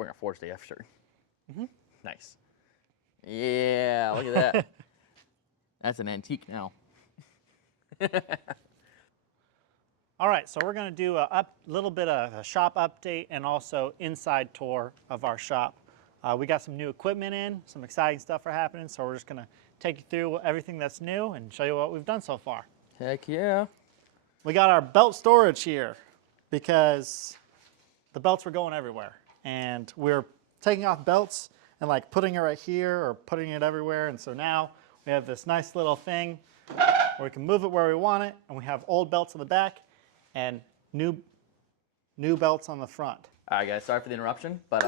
wearing a Forged AF shirt. Nice. Yeah, look at that. That's an antique now. All right, so we're going to do a little bit of a shop update and also inside tour of our shop. We got some new equipment in, some exciting stuff are happening, so we're just going to take you through everything that's new and show you what we've done so far. Heck yeah. We got our belt storage here because the belts were going everywhere, and we're taking off belts and like putting it right here or putting it everywhere, and so now we have this nice little thing where we can move it where we want it, and we have old belts on the back and new belts on the front. All right, guys, sorry for the interruption, but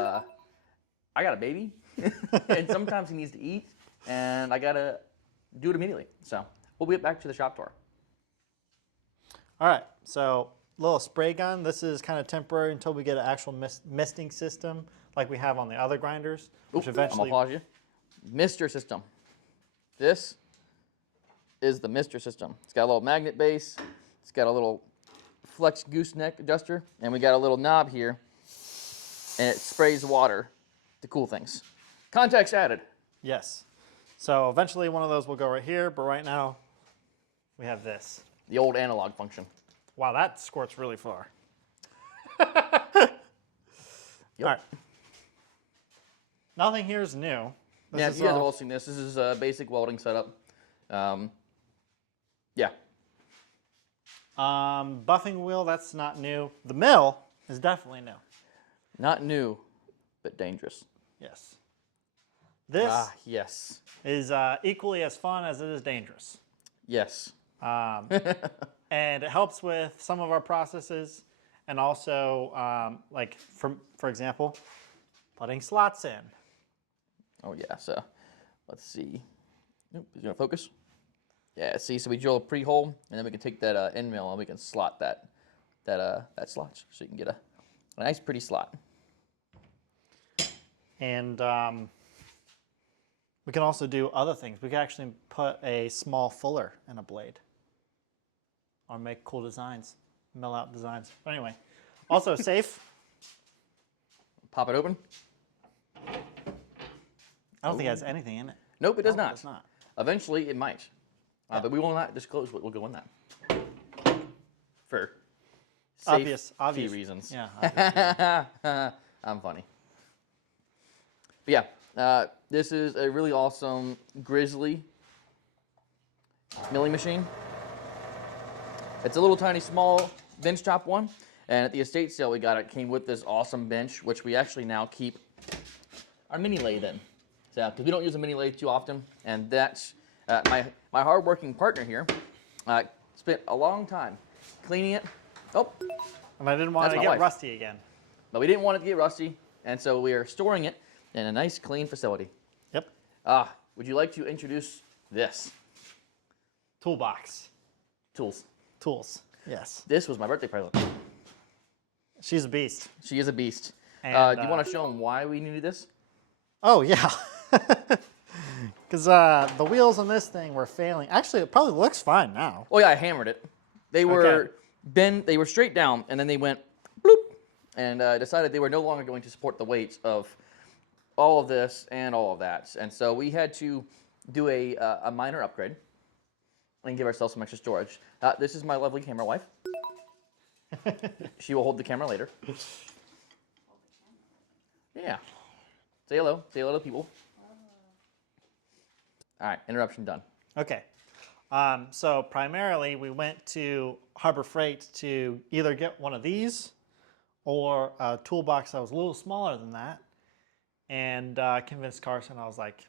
I got a baby, and sometimes he needs to eat, and I got to do it immediately. So we'll get back to the shop tour. All right, so little spray gun. This is kind of temporary until we get an actual misting system like we have on the other grinders, which eventually... I'm going to pause you. Mister system. This is the Mister system. It's got a little magnet base. It's got a little flex gooseneck adjuster, and we got a little knob here, and it sprays water to cool things. Contacts added. Yes. So eventually one of those will go right here, but right now we have this. The old analog function. Wow, that squirts really far. Yep. All right. Nothing here is new. Yeah, you guys have all seen this. This is a basic welding setup. Yeah. Buffing wheel, that's not new. The mill is definitely new. Not new, but dangerous. Yes. This yes. is equally as fun as it is dangerous. Yes. And it helps with some of our processes, and also like for example, putting slots in. Oh yeah, so let's see. Nope, is it gonna focus? Yeah, see, so we drill a pre-hole, and then we can take that end mill and we can slot that slot, so you can get a nice, pretty slot. And we can also do other things. We can actually put a small fuller in a blade, or make cool designs, mill out designs. But anyway, also safe. Pop it open. I don't think it has anything in it. Nope, it does No, not. It does not. Eventually, it might, but we will not disclose what will go in that for Obvious reasons. Yeah. Obvious. I'm funny. But yeah, this is a really awesome Grizzly milling machine. It's a little tiny small bench top one, and at the estate sale we got it came with this awesome bench, which we actually now keep our mini lathe in. So, because we don't use a mini lathe too often, and that's my hard-working partner here spent a long time cleaning it. Oh, And I didn't want it to get rusty again. but we didn't want it to get rusty, and so we are storing it in a nice, clean facility. Yep. Would you like to introduce this? Toolbox. Tools. Tools. Yes. This was my birthday present. She's a beast. She is a beast. And, do you want to show them why we needed this? Oh yeah. Because the wheels on this thing were failing. Actually, it probably looks fine now. Oh yeah, I hammered it. They were they were straight down, and then they went bloop, and decided they were no longer going to support the weight of all of this and all of that. And so we had to do a minor upgrade and give ourselves some extra storage. This is my lovely camera wife. She will hold the camera later. Yeah. Say hello. Say hello to people. All right, interruption done. Okay. So primarily we went to Harbor Freight to either get one of these or a toolbox that was a little smaller than that, and convinced Carson. I was like,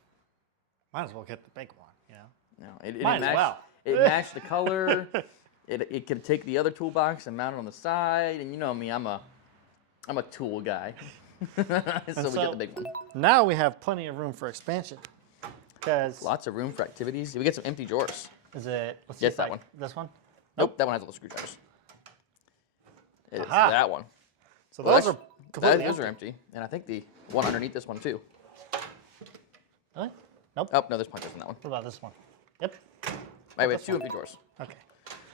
might as well get the big one, you know? No, it Might as well. It matched the color. It could take the other toolbox and mount it on the side, and you know me, I'm a tool guy. so we get the big one. Now we have plenty of room for expansion. Because Lots of room for activities. We get some empty drawers. is it? Let's see Yes, if that one. This one. Nope, that one has little screwdrivers. It is Aha. that one. So Well, those are completely those are empty, and I think the one underneath this one too. Really? Nope. Oh no, there's punches in that one. What about this one? Yep. Wait, we have two empty drawers. Okay.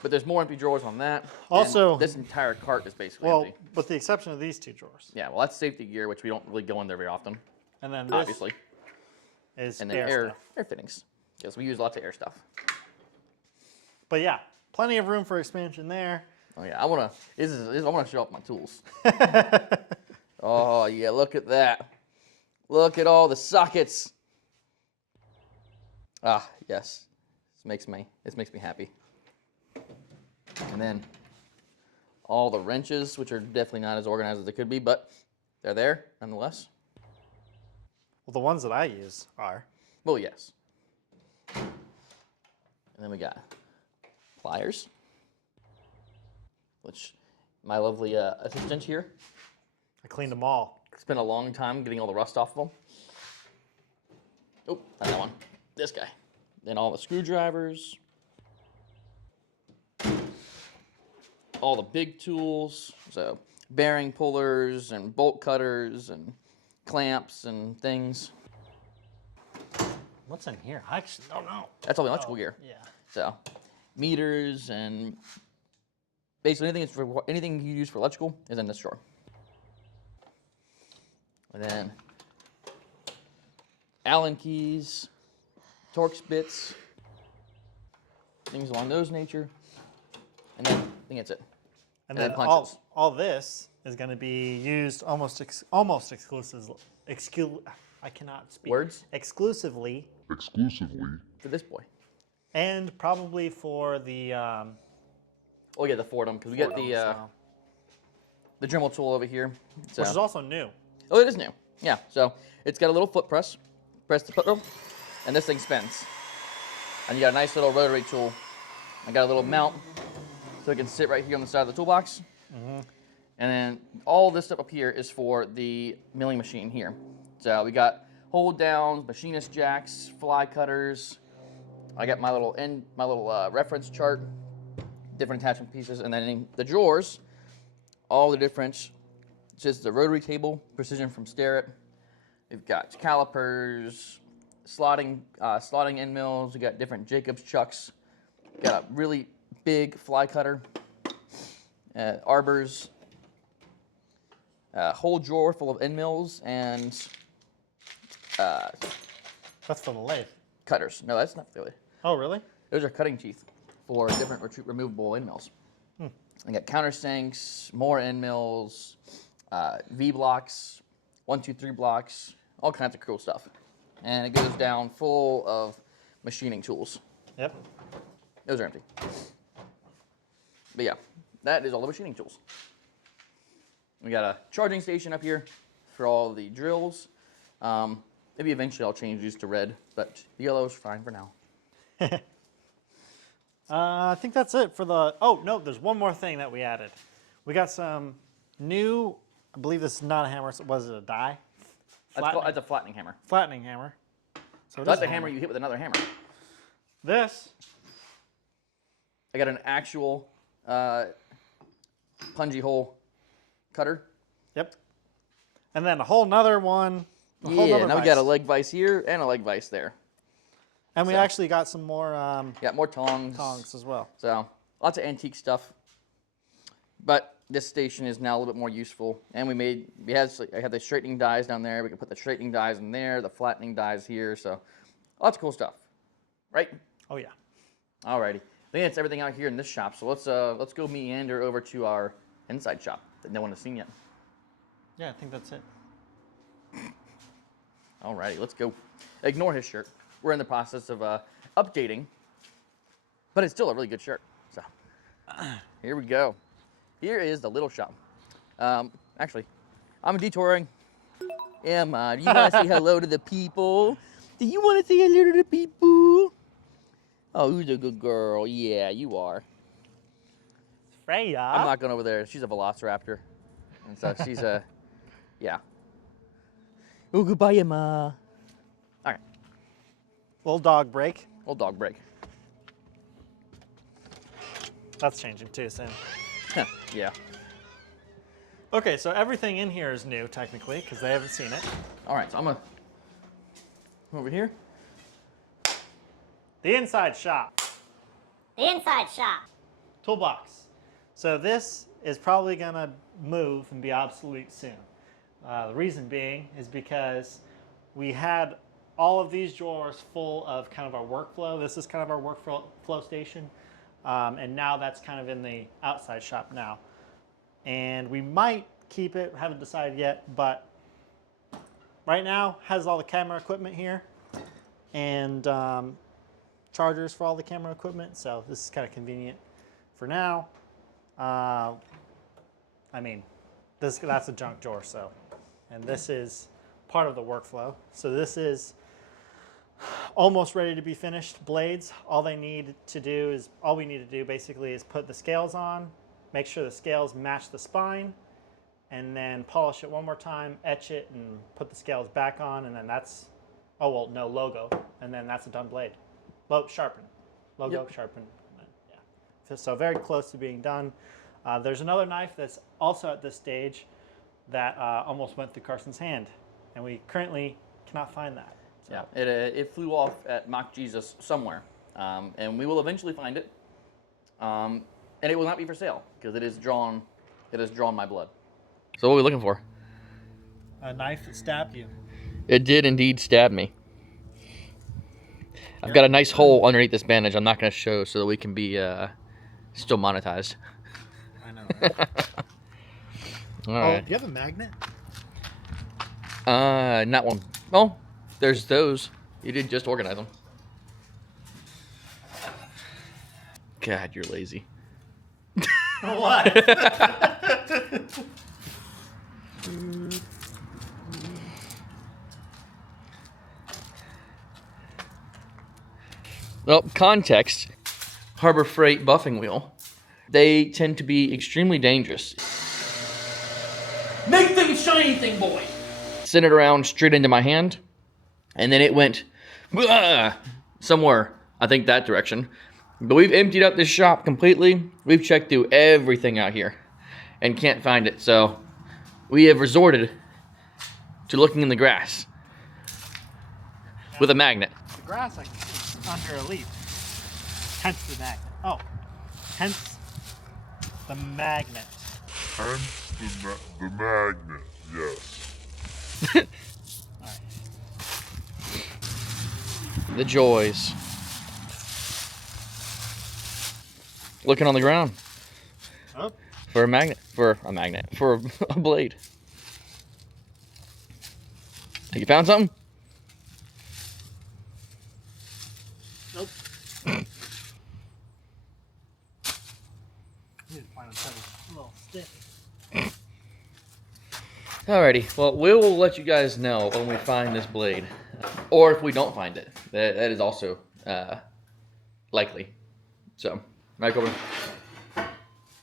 But there's more empty drawers on that. and Also- this entire cart is basically Well, empty. with the exception of these two drawers. Yeah, well, that's safety gear, which we don't really go in there very often, And then this obviously. is And then air stuff. air fittings. Because we use lots of air stuff. But yeah, plenty of room for expansion there. Oh yeah, I wanna show off my tools. Oh yeah, look at that. Look at all the sockets. Ah, yes. This makes me happy. And then all the wrenches, which are definitely not as organized as they could be, but they're there nonetheless. Well, the ones that I use are. Well, yes. And then we got pliers, which my lovely assistant here I cleaned them all. spent a long time getting all the rust off of them. Oh, not that one. This guy. Then all the screwdrivers. All the big tools. So bearing pullers and bolt cutters and clamps and things. What's in here? I actually don't know. That's all the electrical gear. Yeah. So meters and basically anything you use for electrical is in this drawer. And then Allen keys, Torx bits, things along those nature. And then I think that's it. And then then punches. all this is going to be used almost exclusively. I cannot speak. Words? Exclusively, For this boy. and probably for the. Oh yeah, the Fordham, because we got the Dremel tool over here. So. Which is also new. Oh, it is new. Yeah, so it's got a little foot press. Press the foot, and this thing spins. And you got a nice little rotary tool. I got a little mount, so it can sit right here on the side of the toolbox. And then all this stuff up here is for the milling machine here. So we got hold downs, machinist jacks, fly cutters. I got my little reference chart, different attachment pieces, and then in the drawers, all the different. It's just the rotary table, precision from Starrett. We've got calipers, slotting end mills. We got different Jacobs chucks. Got a really big fly cutter, arbors, a whole drawer full of end mills and That's for the lathe. cutters. No, that's not really. Oh, really? Those are cutting teeth for different removable end mills. I got countersinks, more end mills, V blocks, 1, 2, 3 blocks, all kinds of cool stuff. And it goes down full of machining tools. Yep. Those are empty. But yeah, that is all the machining tools. We got a charging station up here for all the drills. Maybe eventually I'll change these to red, but the yellow is fine for now. I think that's it for the. Oh no, there's one more thing that we added. We got some new. I believe this is not a hammer. Was it a die? That's a flattening hammer. Flattening hammer. So That's a hammer you hit with another hammer. This. I got an actual punji hole cutter. Yep. And then a whole nother one. Yeah, now we got a leg vise here and a leg vise there. And we actually got some more Got more tongs. tongs as well. So lots of antique stuff. But this station is now a little bit more useful. And I had the straightening dies down there. We can put the straightening dies in there, the flattening dies here. So lots of cool stuff, right? Oh yeah. Alrighty. I think that's everything out here in this shop. So let's go meander over to our inside shop that no one has seen yet. Yeah, I think that's it. Alrighty, let's go. Ignore his shirt. We're in the process of updating, but it's still a really good shirt. So here we go. Here is the little shop. Actually, I'm detouring. Emma, do you want to say hello to the people? Do you want to say hello to the people? Oh, who's a good girl? Yeah, you are. Freya. I'm not going over there. She's a velociraptor. And so she's a, yeah. Oh, goodbye, Emma. All right, Little dog break. little dog break. That's changing too soon. Yeah. Okay, so everything in here is new technically because they haven't seen it. All right, so I'm going to over here. The inside shop. The inside shop. toolbox. So this is probably gonna move and be obsolete soon. The reason being is because we had all of these drawers full of kind of our workflow. This is kind of our workflow station. And now that's kind of in the outside shop now. And we might keep it, haven't decided yet, but right now has all the camera equipment here and chargers for all the camera equipment. So this is kind of convenient for now. I mean, that's a junk drawer, so, and this is part of the workflow. So this is almost ready to be finished blades. All we need to do basically is put the scales on, make sure the scales match the spine, and then polish it one more time, etch it, and put the scales back on, and then that's, oh well, no, logo, and then that's a done blade. Sharpen, logo, Yep. sharpen, yeah. So very close to being done. There's another knife that's also at this stage that almost went through Carson's hand, and we currently cannot find that. So. Yeah, it flew off at Mock Jesus somewhere, and we will eventually find it. And it will not be for sale because it has drawn my blood. So what are we looking for? A knife that stabbed you. It did indeed stab me. I've got a nice hole underneath this bandage. I'm not going to show so that we can be still monetized. I know. Right? All right. Do you have a magnet? Not one. Oh, there's those. You did just organize them. God, you're lazy. What? Well, context. Harbor Freight buffing wheel. They tend to be extremely dangerous. Make things shiny, thing boy! Sent it around straight into my hand, and then it went somewhere, I think that direction. But we've emptied out this shop completely. We've checked through everything out here and can't find it. So we have resorted to looking in the grass with a magnet. The grass I can see under a leaf. Hence the magnet. Oh, hence the magnet. Hence the magnet, yes. The joys. Looking on the ground Oh, for a blade. You found something? nope. Need to find a little stick. Alrighty, well, we will let you guys know when we find this blade. Or if we don't find it. That is also likely. So, right over.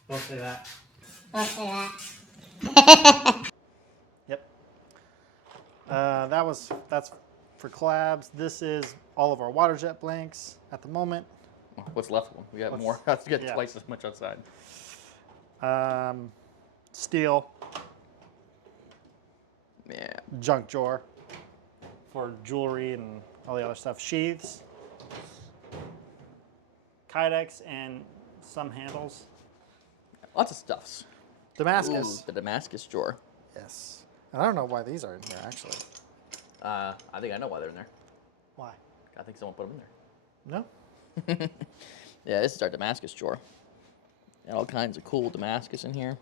Don't say that. Yep. That's for collabs. This is all of our water jet blanks at the moment. What's left of them? We got more. Have to get yeah. twice as much outside. Steel, Yeah. junk drawer for jewelry and all the other stuff. Sheaths, kydex, and some handles. Lots of stuffs. Damascus. Ooh, the Damascus drawer. Yes. And I don't know why these are in here, actually. I think I know why they're in there. Why? I think someone put them in there. No? Yeah, this is our Damascus drawer. Got all kinds of cool Damascus in here.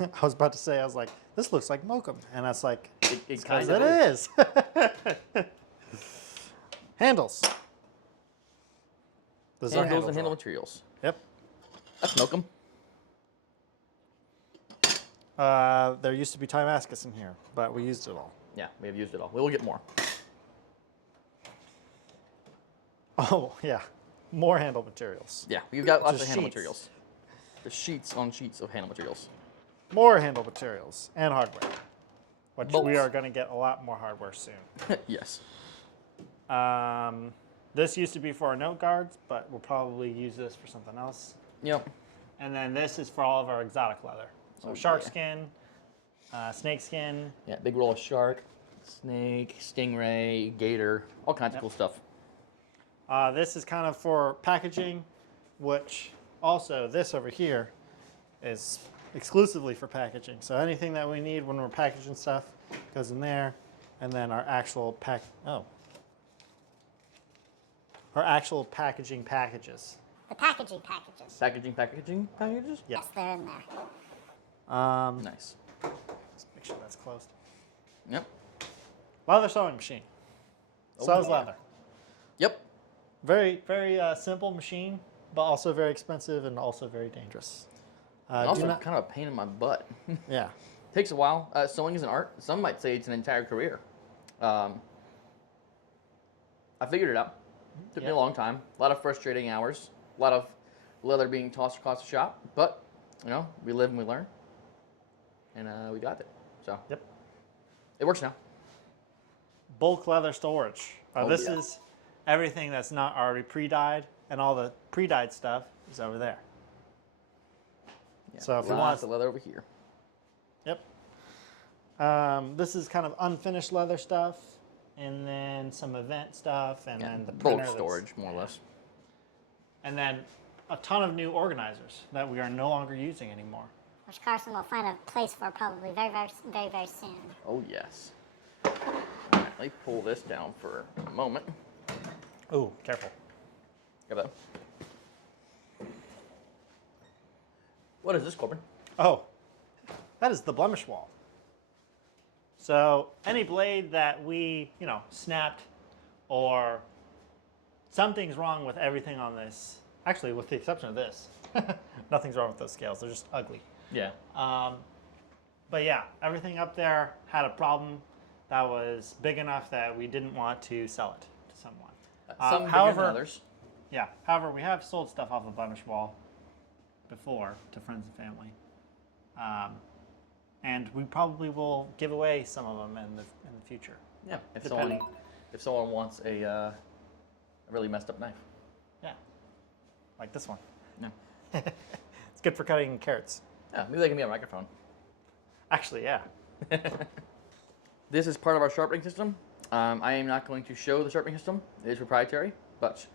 I was about to say, I was like, this looks like Mokum. And I was like, It because kind it of is. Handles. This is our Handles and handle drawer. materials. Yep. That's Mokum. There used to be Damascus in here, but we used it all. Yeah, we have used it all. We will get more. Oh, yeah. More handle materials. Yeah, we've got lots Just of handle sheets. materials. The sheets on sheets of handle materials. More handle materials and hardware. Which we Bolts. are going to get a lot more hardware soon. Yes. This used to be for our note guards, but we'll probably use this for something else. Yep. And then this is for all of our exotic leather. So Oh, shark yeah. skin, snake skin, Yeah, big roll of shark, snake, stingray, gator, all kinds of cool stuff. This is kind of for packaging, which also this over here is exclusively for packaging. So anything that we need when we're packaging stuff goes in there, and then our actual our actual packaging packages. The packaging packages. Packaging packages? Yeah. Yes, they're in there. Nice. Let's make sure that's closed. Yep. Leather sewing machine. Sews yeah. leather. Yep. Very, very simple machine, but also very expensive and also very dangerous. Also kind of a pain in my butt. Yeah. Takes a while. Sewing is an art. Some might say it's an entire career. I figured it out. Took me Yeah. a long time. A lot of frustrating hours. A lot of leather being tossed across the shop. But, you know, we live and we learn. And we got it. So, Yep. it works now. Bulk leather storage. Oh, This yeah. is everything that's not already pre-dyed, and all the pre-dyed stuff is over there. Yeah. So if you want- Lots of leather over here. Yep. This is kind of unfinished leather stuff, and then some event stuff, and Yeah. then the Bulk printer that's- storage, more or less. and then a ton of new organizers that we are no longer using anymore. Which Carson will find a place for probably very soon. Oh, yes. All right, let me pull this down for a moment. Ooh, careful. Grab that. What is this, Corbin? Oh, that is the blemish wall. So any blade that we, snapped, or something's wrong with everything on this, actually with the exception of this, nothing's wrong with those scales, they're just ugly. Yeah. But yeah, everything up there had a problem that was big enough that we didn't want to sell it to someone. Some bigger however- than others. Yeah, however, we have sold stuff off the blemish wall before to friends and family. And we probably will give away some of them in the future. Yeah. If Depending. someone wants a really messed up knife. Yeah, like this one. No. It's good for cutting carrots. Yeah, maybe that can be a microphone. Actually, yeah. This is part of our sharpening system. I am not going to show the sharpening system. It is proprietary, but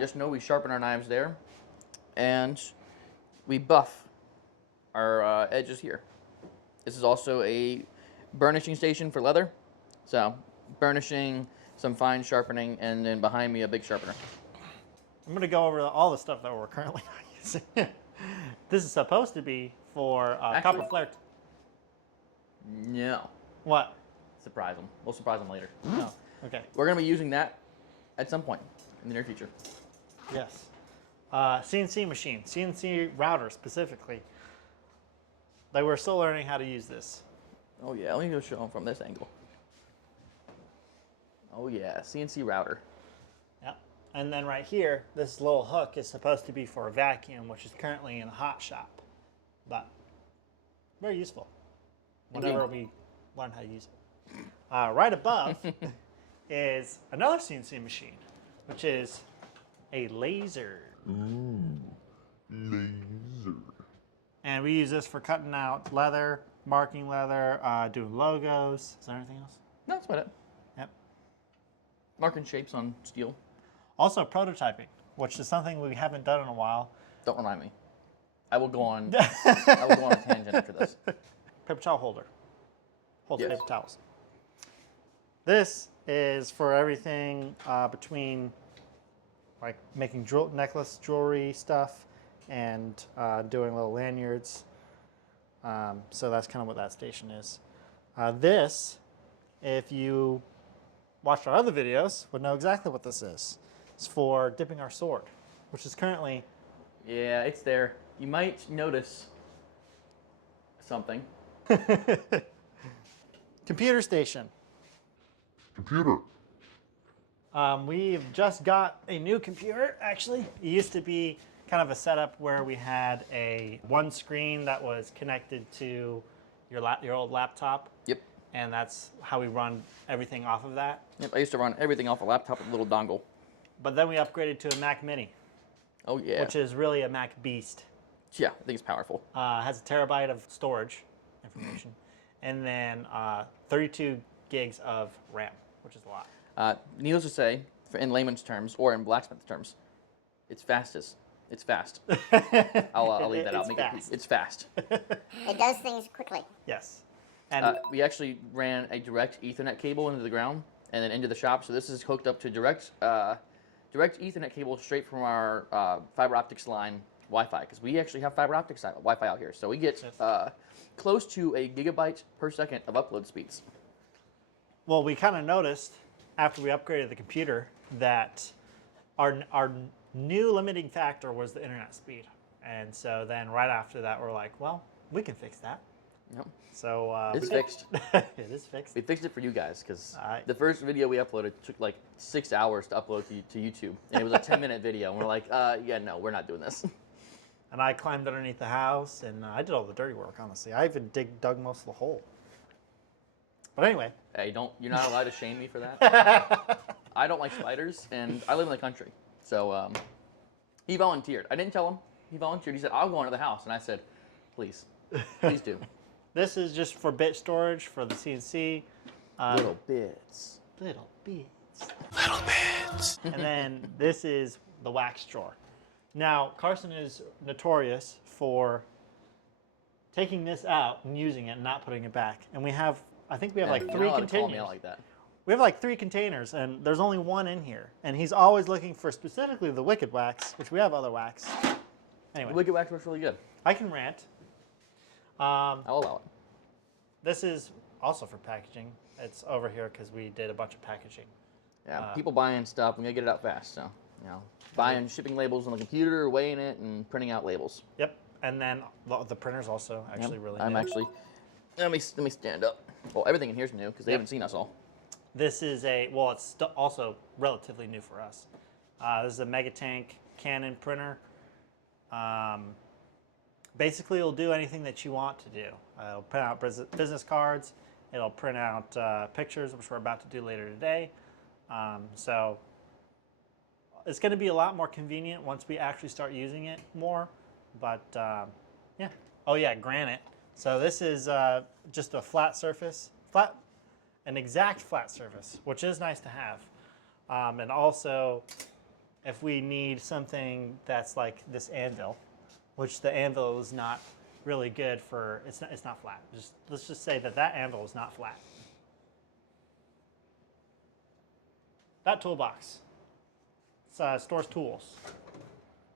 just know we sharpen our knives there, and we buff our edges here. This is also a burnishing station for leather. So burnishing, some fine sharpening, and then behind me a big sharpener. I'm going to go over all the stuff that we're currently not using. This is supposed to be for copper Actually- flare. No. What? Surprise them. We'll surprise them later. No. Okay. We're going to be using that at some point in the near future. Yes. CNC machine, CNC router specifically. They were still learning how to use this. Oh yeah, let me go show them from this angle. Oh yeah, CNC router. Yep. And then right here, this little hook is supposed to be for a vacuum, which is currently in a hot shop. But very useful whenever Indeed. we learn how to use it. Right above is another CNC machine, which is a laser. Laser. And we use this for cutting out leather, marking leather, doing logos. Is there anything else? No, that's about it. Yep. Marking shapes on steel. Also prototyping, which is something we haven't done in a while. Don't remind me. I will go on. I will go on a tangent after this. Paper towel holder. Holds Yes. paper towels. This is for everything between like making necklace jewelry stuff and doing little lanyards. So that's kind of what that station is. This, if you watched our other videos, would know exactly what this is. It's for dipping our sword, which is currently Yeah, it's there. You might notice something. computer station. Computer. We've just got a new computer, actually. It used to be kind of a setup where we had one screen that was connected to your old laptop, Yep. and that's how we run everything off of that. Yep. I used to run everything off a laptop with a little dongle. But then we upgraded to a Mac Mini, Oh yeah. which is really a Mac Beast. Yeah, I think it's powerful. Has a terabyte of storage information, and then 32 gigs of RAM, which is a lot. Needless to say, in layman's terms or in blacksmith terms. It's fastest. It's fast. I'll leave that out. It's fast. It does things quickly. Yes. And We actually ran a direct Ethernet cable into the ground and then into the shop. So this is hooked up to direct Ethernet cable straight from our fiber optics line Wi-Fi, because we actually have fiber optics Wi-Fi out here. So we get close to a gigabyte per second of upload speeds. well, we kind of noticed after we upgraded the computer that our new limiting factor was the internet speed. And so then right after that, we're like, well, we can fix that. Yep. So It's fixed. It is fixed. We fixed it for you guys because Alright. the first video we uploaded took like 6 hours to upload to YouTube, and it was a 10-minute video. And we're like, yeah, no, we're not doing this. And I climbed underneath the house, and I did all the dirty work, honestly. I even dug most of the hole. But anyway. Hey, you're not allowed to shame me for that. I don't like spiders, and I live in the country. So he volunteered. I didn't tell him. He volunteered. He said, I'll go into the house. And I said, please do. This is just for bit storage for the CNC. Little bits. Little bits. And then this is the wax drawer. Now, Carson is notorious for taking this out and using it and not putting it back. And I think we have like You're three not allowed to call me containers. out like that. We have like 3 containers, and there's only one in here. And he's always looking for specifically the Wicked Wax, which we have other wax. Anyway, The Wicked Wax works really good. I can rant. I'll allow it. This is also for packaging. It's over here because we did a bunch of packaging. Yeah, people buying stuff, we gotta get it out fast. So, buying shipping labels on the computer, weighing it, and printing out labels. Yep. And then the printer's also actually really I'm new. actually. Let me stand up. Well, everything in here's new because they haven't seen us all. This is it's also relatively new for us. This is a Megatank Canon printer. Basically, it'll do anything that you want to do. It'll print out business cards. It'll print out pictures, which we're about to do later today. So it's going to be a lot more convenient once we actually start using it more. But yeah. Oh yeah, granite. So this is just a flat surface, an exact flat surface, which is nice to have. And also, if we need something that's like this anvil, which the anvil is not really good for, it's not flat. Let's just say that anvil is not flat. That toolbox stores tools.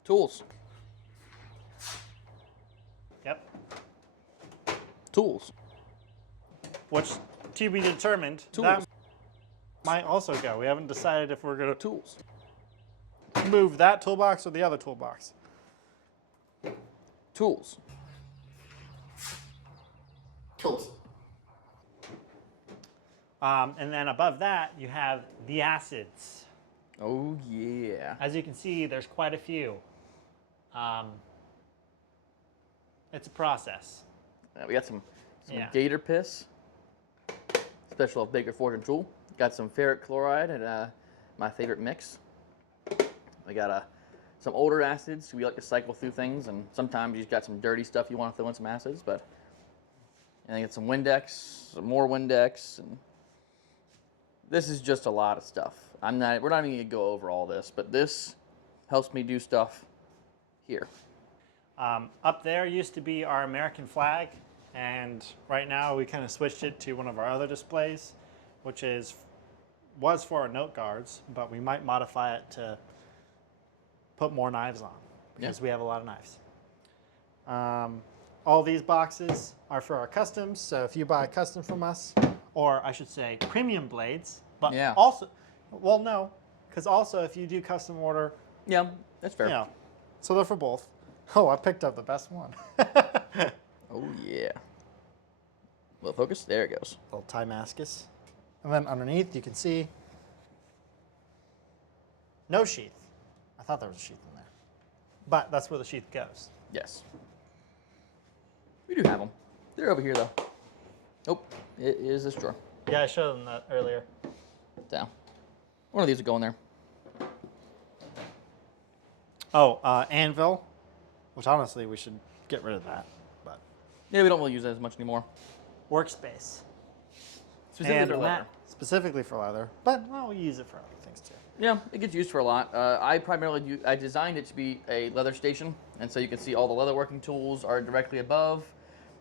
Tools. Yep. Tools. Which, to be determined, Tools. that might also go. We haven't decided if we're going to Tools. move that toolbox or the other toolbox. Tools. Tools. And then above that, you have the acids. Oh yeah. As you can see, there's quite a few. It's a process. We got some Yeah. gator piss. Special Baker Fortune tool. Got some ferric chloride and my favorite mix. We got some older acids. We like to cycle through things, and sometimes you've got some dirty stuff you want to throw in some acids. But and I got some Windex, some more Windex, and this is just a lot of stuff. We're not even gonna go over all this, but this helps me do stuff here. Up there used to be our American flag, and right now we kind of switched it to one of our other displays, which was for our note guards, but we might modify it to put more knives on because we have a lot of knives. All these boxes are for our customs, so if you buy a custom from us, or I should say premium blades, but Yeah. also, well, no, because also if you do custom order, Yeah, that's fair. so they're for both. Oh, I picked up the best one. Oh yeah. Well, focus. There it goes. Little Timascus. And then underneath you can see no sheath. I thought there was a sheath in there. But that's where the sheath goes. Yes. We do have them. They're over here though. Nope. It is this drawer. Yeah, I showed them that earlier. Down. One of these will go in there. Oh, anvil, which honestly we should get rid of that. But Yeah, we don't really use that as much anymore. workspace. Specifically And for leather. specifically for leather. But well, we use it for other things too. Yeah, it gets used for a lot. I designed it to be a leather station, and so you can see all the leather working tools are directly above.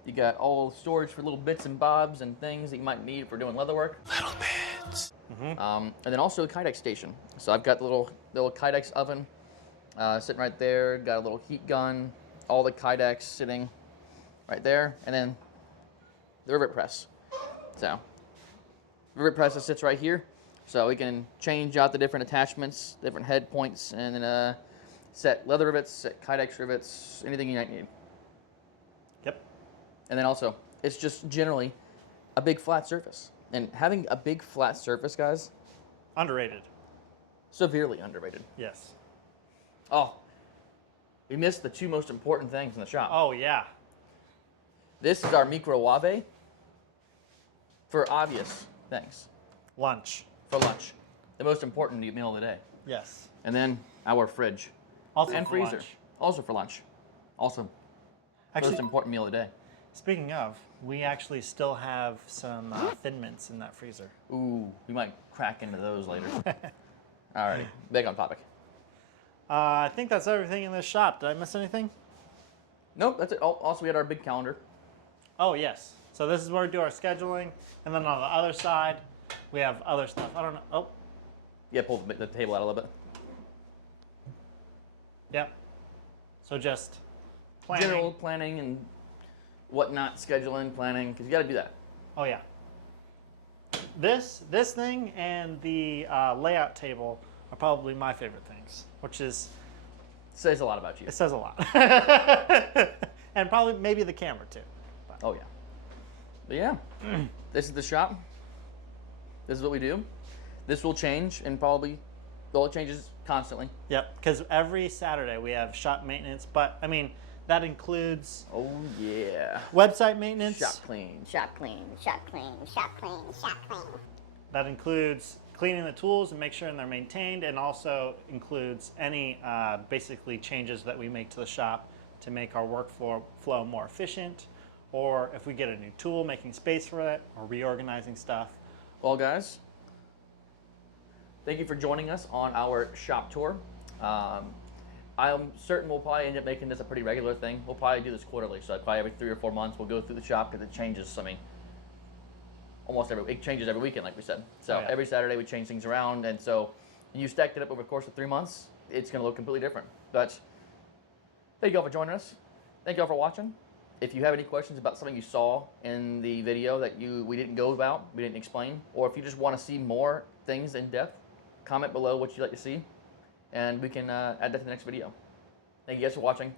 You got all storage for little bits and bobs and things that you might need for doing leather work. Little bits. And then also a Kydex station. So I've got the little Kydex oven sitting right there. Got a little heat gun. All the Kydex sitting right there, and then the rivet press. So rivet press sits right here. So we can change out the different attachments, different head points, and then set leather rivets, set Kydex rivets, anything you might need. Yep. And then also, it's just generally a big flat surface. And having a big flat surface, guys, Underrated. severely underrated. Yes. Oh, we missed the two most important things in the shop. Oh yeah. This is our microwave for obvious things. Lunch. For lunch. The most important meal of the day. Yes. And then our fridge. Also And for freezer. lunch. Also for lunch. Also, Actually, most important meal of the day. speaking of, we actually still have some Thin Mints in that freezer. Ooh, we might crack into those later. Alrighty, back on topic. I think that's everything in this shop. Did I miss anything? Nope, that's it. Oh, also, we had our big calendar. Oh yes. So this is where we do our scheduling, and then on the other side, we have other stuff. I don't know. Oh, Yeah, pull the table out a little bit. yep. So just planning. General planning and whatnot, scheduling, planning, because you got to do that. Oh yeah. This thing and the layout table are probably my favorite things, which is Says a lot about you. it says a lot, and probably maybe the camera too. Oh, yeah. But yeah, this is the shop. This is what we do. This will change and probably, well, it changes constantly. Yep, because every Saturday we have shop maintenance, but I mean that includes Oh, yeah. website maintenance. Shop clean. Shop clean, shop clean, shop clean, shop clean. That includes cleaning the tools and make sure they're maintained, and also includes any basically changes that we make to the shop to make our workflow more efficient, or if we get a new tool, making space for it, or reorganizing stuff. Well, guys, thank you for joining us on our shop tour. I'm certain we'll probably end up making this a pretty regular thing. We'll probably do this quarterly, so probably every 3 or 4 months we'll go through the shop because it changes. I mean, it changes every weekend, like we said. So Oh, yeah. every Saturday we change things around, and so you stacked it up over the course of 3 months, it's going to look completely different. But thank you all for joining us. Thank you all for watching. If you have any questions about something you saw in the video that we didn't go about, we didn't explain, or if you just want to see more things in depth, comment below what you'd like to see, and we can add that to the next video. Thank you guys for watching.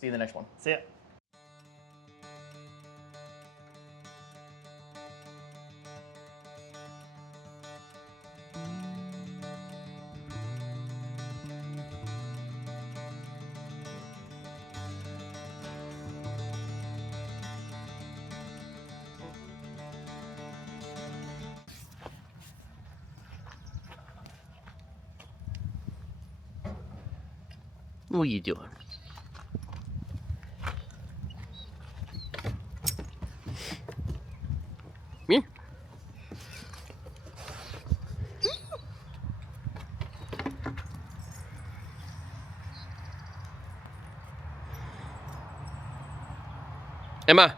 See you in the next one. See ya. What are you doing? Me? Emma.